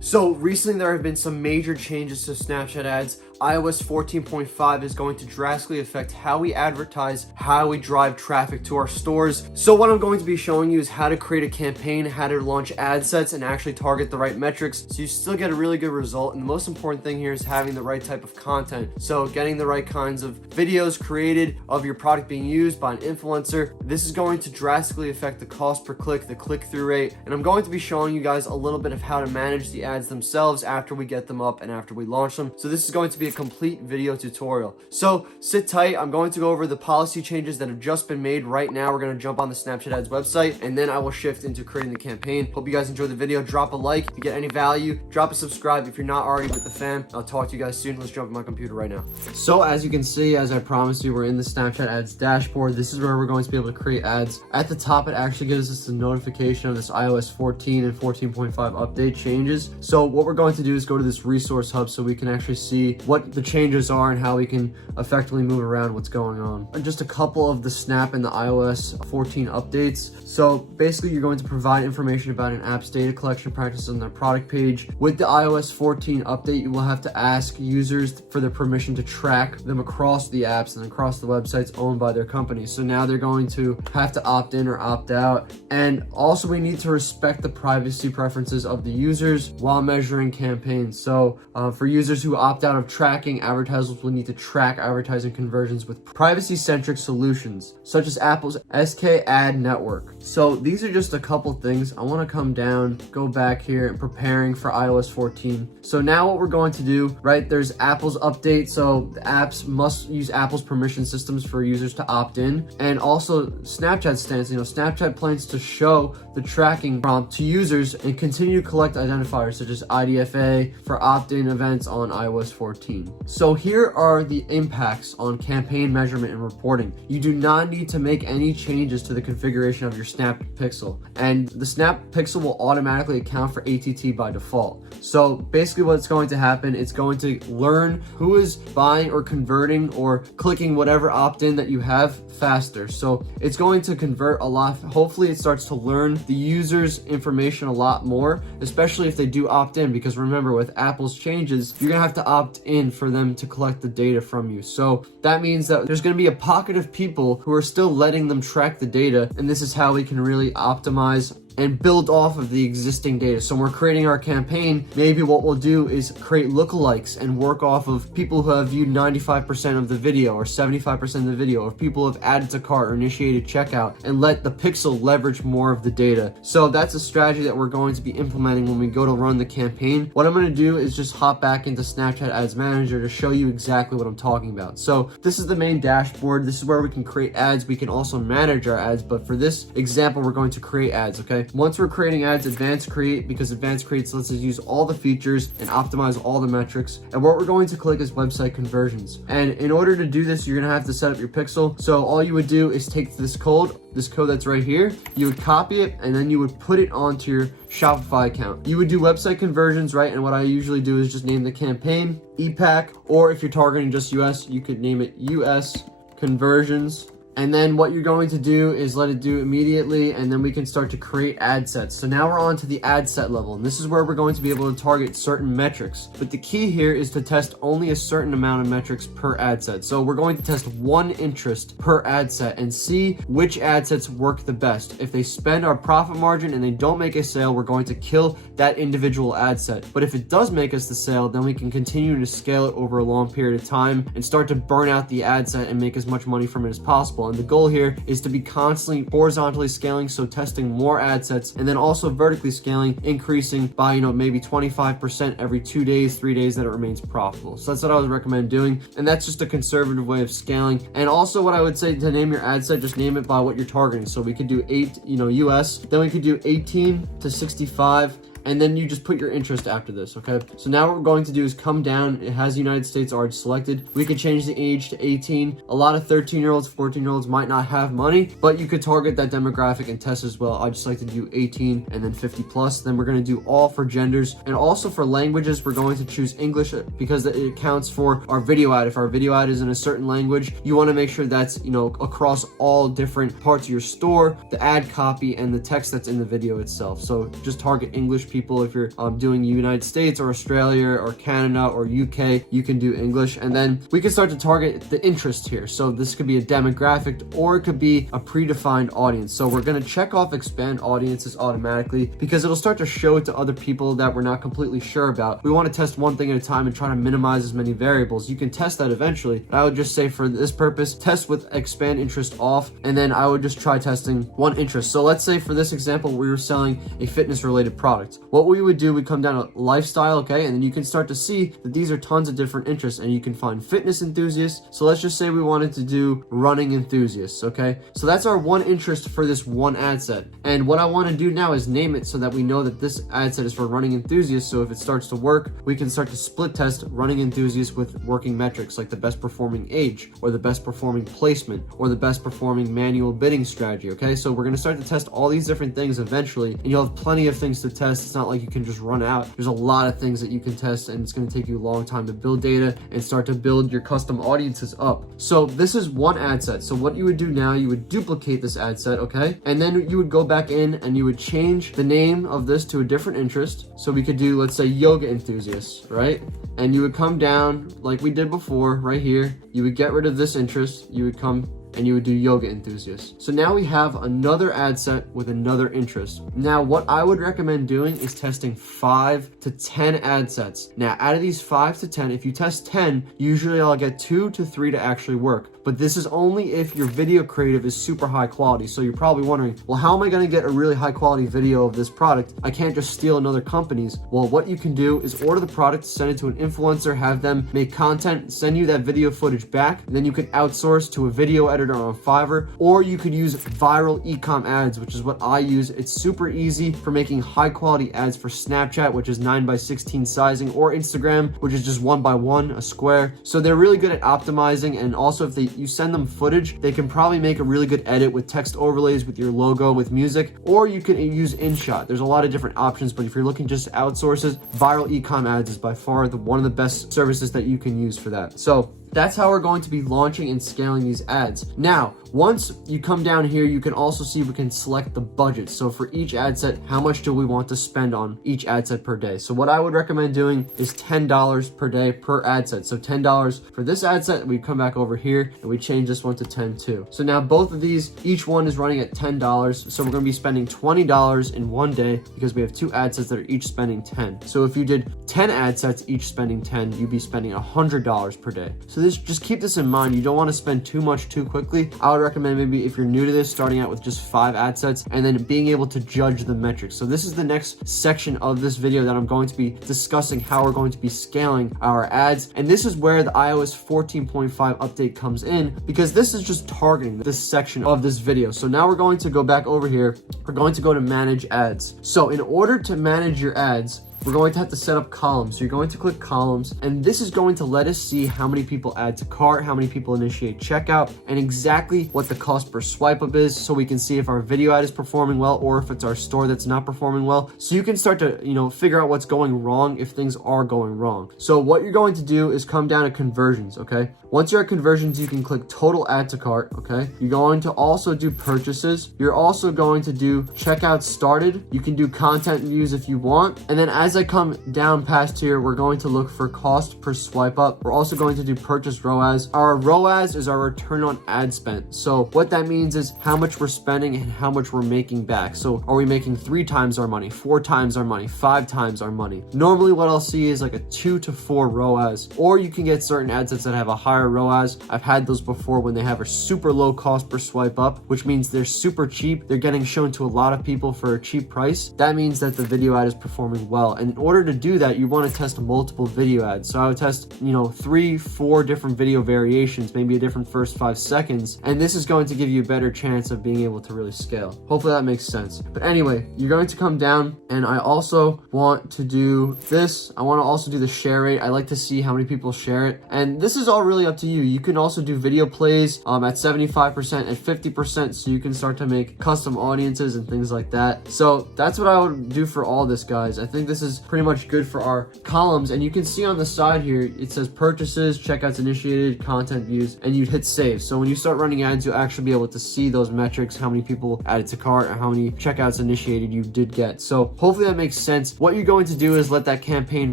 So recently there have been some major changes to Snapchat ads. iOS 14.5 is going to drastically affect how we advertise, how we drive traffic to our stores. So what I'm going to be showing you is how to create a campaign, how to launch ad sets, and actually target the right metrics so you still get a really good result. And the most important thing here is having the right type of content. So getting the right kinds of videos created of your product being used by an influencer. This is going to drastically affect the cost per click, the click-through rate. And I'm going to be showing you guys a little bit of how to manage the ads themselves after we get them up and after we launch them. So this is going to be a complete video tutorial. So sit tight. I'm going to go over the policy changes that have just been made right now. We're going to jump on the Snapchat ads website and then I will shift into creating the campaign. Hope you guys enjoyed the video. Drop a like if you get any value. Drop a subscribe if you're not already with the fam. I'll talk to you guys soon. Let's jump on my computer right now. So as you can see, as I promised you, we're in the Snapchat ads dashboard. This is where we're going to be able to create ads. At the top, it actually gives us the notification of this iOS 14 and 14.5 update changes. So what we're going to do is go to this resource hub so we can actually see what the changes are and how we can effectively move around what's going on. And just a couple of the Snap and the iOS 14 updates. So basically you're going to provide information about an app's data collection practices on their product page. With the iOS 14 update, you will have to ask users for their permission to track them across the apps and across the websites owned by their company. So now they're going to have to opt in or opt out. And also we need to respect the privacy preferences of the users while measuring campaigns. So for users who opt out of tracking, advertisers will need to track advertising conversions with privacy-centric solutions, such as Apple's Ecom Adz network. So these are just a couple things. I want to come down, go back here and preparing for iOS 14. So now what we're going to do, right, there's Apple's update. So the apps must use Apple's permission systems for users to opt in. And also Snapchat stance, Snapchat plans to show the tracking prompt to users and continue to collect identifiers such as IDFA for opt-in events on iOS 14. So here are the impacts on campaign measurement and reporting. You do not need to make any changes to the configuration of your Snap Pixel, and the Snap Pixel will automatically account for ATT by default. So basically what's going to happen, it's going to learn who is buying or converting or clicking whatever opt-in that you have faster. So it's going to convert a lot. Hopefully it starts to learn the user's information a lot more, especially if they do opt in, because remember, with Apple's changes, you're gonna have to opt in for them to collect the data from you. So that means that there's gonna be a pocket of people who are still letting them track the data, and this is how we can really optimize and build off of the existing data. So when we're creating our campaign, maybe what we'll do is create lookalikes and work off of people who have viewed 95% of the video or 75% of the video, or people who have added to cart or initiated checkout, and let the pixel leverage more of the data. So that's a strategy that we're going to be implementing when we go to run the campaign. What I'm gonna do is just hop back into Snapchat Ads Manager to show you exactly what I'm talking about. So this is the main dashboard. This is where we can create ads. We can also manage our ads, but for this example, we're going to create ads, okay? Once we're creating ads, Advanced Create, because Advanced Create lets us use all the features and optimize all the metrics. And what we're going to click is website conversions. And in order to do this, you're gonna have to set up your pixel. So all you would do is take this code that's right here, you would copy it, and then you would put it onto your Shopify account. You would do website conversions, right? And what I usually do is just name the campaign EPAC, or if you're targeting just US, you could name it US conversions. And then what you're going to do is let it do immediately, and then we can start to create ad sets. So now we're on to the ad set level, and this is where we're going to be able to target certain metrics. But the key here is to test only a certain amount of metrics per ad set. So we're going to test one interest per ad set and see which ad sets work the best. If they spend our profit margin and they don't make a sale, we're going to kill that individual ad set. But if it does make us the sale, then we can continue to scale it over a long period of time and start to burn out the ad set and make as much money from it as possible. And the goal here is to be constantly horizontally scaling, so testing more ad sets, and then also vertically scaling, increasing by maybe 25% every 2 days, 3 days, that it remains profitable. So that's what I would recommend doing, and that's just a conservative way of scaling. And also what I would say to name your ad set, just name it by what you're targeting. So we could do 8 US, then we could do 18 to 65, and then you just put your interest after this, okay? So now what we're going to do is come down. It has United States already selected. We could change the age to 18. A lot of 13-year-olds, 14-year-olds might not have money, but you could target that demographic and test as well. I just like to do 18 and then 50 plus. Then we're gonna do all for genders, and also for languages, we're going to choose English because it accounts for our video ad. If our video ad is in a certain language, you wanna make sure that's, across all different parts of your store, the ad copy and the text that's in the video itself. So just target English English people. If you're doing United States or Australia or Canada or UK, you can do English. And then we can start to target the interest here. So this could be a demographic or it could be a predefined audience. So we're going to check off expand audiences automatically because it'll start to show it to other people that we're not completely sure about. We want to test one thing at a time and try to minimize as many variables. You can test that eventually, but I would just say for this purpose, test with expand interest off, and then I would just try testing one interest. So let's say for this example, we were selling a fitness related product. What we would do, we come down to lifestyle, okay, and then you can start to see that these are tons of different interests, and you can find fitness enthusiasts. So let's just say we wanted to do running enthusiasts, okay? So that's our one interest for this one ad set. And what I want to do now is name it so that we know that this ad set is for running enthusiasts. So if it starts to work, we can start to split test running enthusiasts with working metrics like the best performing age or the best performing placement or the best performing manual bidding strategy, okay? So we're going to start to test all these different things eventually, and you'll have plenty of things to test. It's not like you can just run out. There's a lot of things that you can test, and it's going to take you a long time to build data and start to build your custom audiences up. So this is one ad set. So what you would do now, you would duplicate this ad set, okay? And then you would go back in and you would change the name of this to a different interest. So we could do, let's say, yoga enthusiasts, right? And you would come down like we did before right here. You would get rid of this interest. You would come and you would do yoga enthusiasts. So now we have another ad set with another interest. Now, what I would recommend doing is testing 5 to 10 ad sets. Now, out of these 5 to 10, if you test 10, usually I'll get 2 to 3 to actually work. But this is only if your video creative is super high quality. So you're probably wondering, well, how am I going to get a really high quality video of this product? I can't just steal another company's. Well, what you can do is order the product, send it to an influencer, have them make content, send you that video footage back. Then you can outsource to a video editor on Fiverr, or you could use viral Ecom Adz, which is what I use. It's super easy for making high quality ads for Snapchat, which is 9:16 sizing, or Instagram, which is just 1:1, a square. So they're really good at optimizing, and also if you send them footage, they can probably make a really good edit with text overlays, with your logo, with music, or you can use InShot. There's a lot of different options, but if you're looking just to outsource it, viral Ecom Adz is by far one of the best services that you can use for that. So that's how we're going to be launching and scaling these ads. Now, once you come down here, you can also see we can select the budget. So for each ad set, how much do we want to spend on each ad set per day? So what I would recommend doing is $10 per day per ad set. So $10 for this ad set, we come back over here and we change this one to 10 too. So now both of these, each one is running at $10. So we're going to be spending $20 in one day because we have 2 ad sets that are each spending 10. So if you did 10 ad sets, each spending 10, you'd be spending $100 per day. So just keep this in mind. You don't want to spend too much too quickly. I would recommend maybe if you're new to this, starting out with just 5 ad sets and then being able to judge the metrics. So this is the next section of this video that I'm going to be discussing how we're going to be scaling our ads. And this is where the iOS 14.5 update comes in, because this is just targeting this section of this video. So now we're going to go back over here. We're going to go to manage ads. So in order to manage your ads, we're going to have to set up columns. So you're going to click columns, and this is going to let us see how many people add to cart, how many people initiate checkout, and exactly what the cost per swipe up is, so we can see if our video ad is performing well or if it's our store that's not performing well. So you can start to, figure out what's going wrong if things are going wrong. So what you're going to do is come down to conversions, okay? Once you're at conversions, you can click total add to cart, okay? You're going to also do purchases. You're also going to do checkout started. You can do content views if you want. And then as I come down past here, we're going to look for cost per swipe up. We're also going to do purchase ROAS. Our ROAS is our return on ad spend. So what that means is how much we're spending and how much we're making back. So are we making 3 times our money, 4 times our money, 5 times our money? Normally what I'll see is like a 2 to 4 ROAS, or you can get certain ad sets that have a higher ROAS. I've had those before when they have a super low cost per swipe up, which means they're super cheap. They're getting shown to a lot of people for a cheap price. That means that the video ad is performing well. And in order to do that, you want to test multiple video ads. So I would test, 3, 4 different video variations, maybe a different first 5 seconds. And this is going to give you a better chance of being able to really scale. Hopefully that makes sense. But anyway, you're going to come down, and I also want to do this. I want to also do the share rate. I like to see how many people share it. And this is all really up to you. You can also do video plays at 75% and 50%, so you can start to make custom audiences and things like that. So that's what I would do for all this, guys. I think this is is pretty much good for our columns. And you can see on the side here, it says purchases, checkouts initiated, content views, and you hit save. So when you start running ads, you'll actually be able to see those metrics, how many people added to cart, and how many checkouts initiated you did get. So hopefully that makes sense. What you're going to do is let that campaign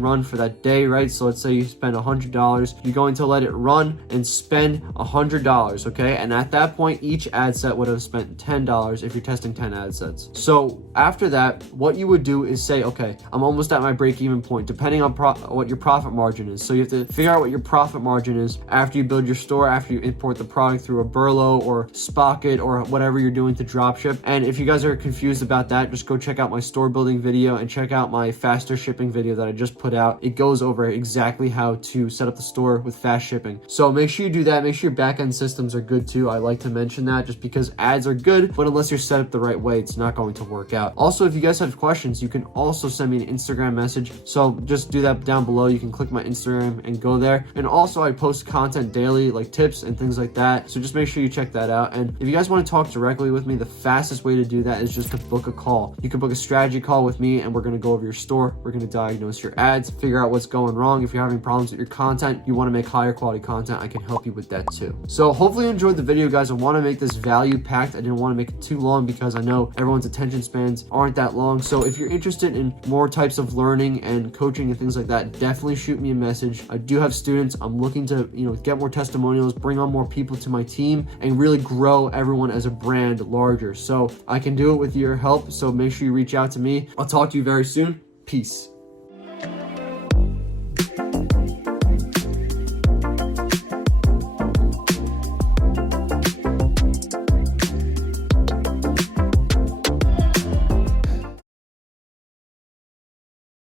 run for that day, right? So let's say you spend $100. You're going to let it run and spend $100, okay? And at that point, each ad set would have spent $10 if you're testing 10 ad sets. So after that, what you would do is say, okay, I'm almost at my break-even point, depending on what your profit margin is. So you have to figure out what your profit margin is after you build your store, after you import the product through a Burlo or Spocket or whatever you're doing to dropship. And if you guys are confused about that, just go check out my store building video and check out my faster shipping video that I just put out. It goes over exactly how to set up the store with fast shipping. So make sure you do that. Make sure your backend systems are good too. I like to mention that just because ads are good, but unless you're set up the right way, it's not going to work out. Also, if you guys have questions, you can also send me an Instagram message. So just do that down below. You can click my Instagram and go there. And also I post content daily, like tips and things like that. So just make sure you check that out. And if you guys want to talk directly with me, the fastest way to do that is just to book a call. You can book a strategy call with me and we're going to go over your store. We're going to diagnose your ads, figure out what's going wrong. If you're having problems with your content, you want to make higher quality content, I can help you with that too. So hopefully you enjoyed the video, guys. I want to make this value packed. I didn't want to make it too long because I know everyone's attention spans aren't that long. So if you're interested in more types of learning and coaching and things like that, definitely shoot me a message. I do have students. I'm looking to, get more testimonials, bring on more people to my team, and really grow everyone as a brand larger. So I can do it with your help. So make sure you reach out to me. I'll talk to you very soon. Peace.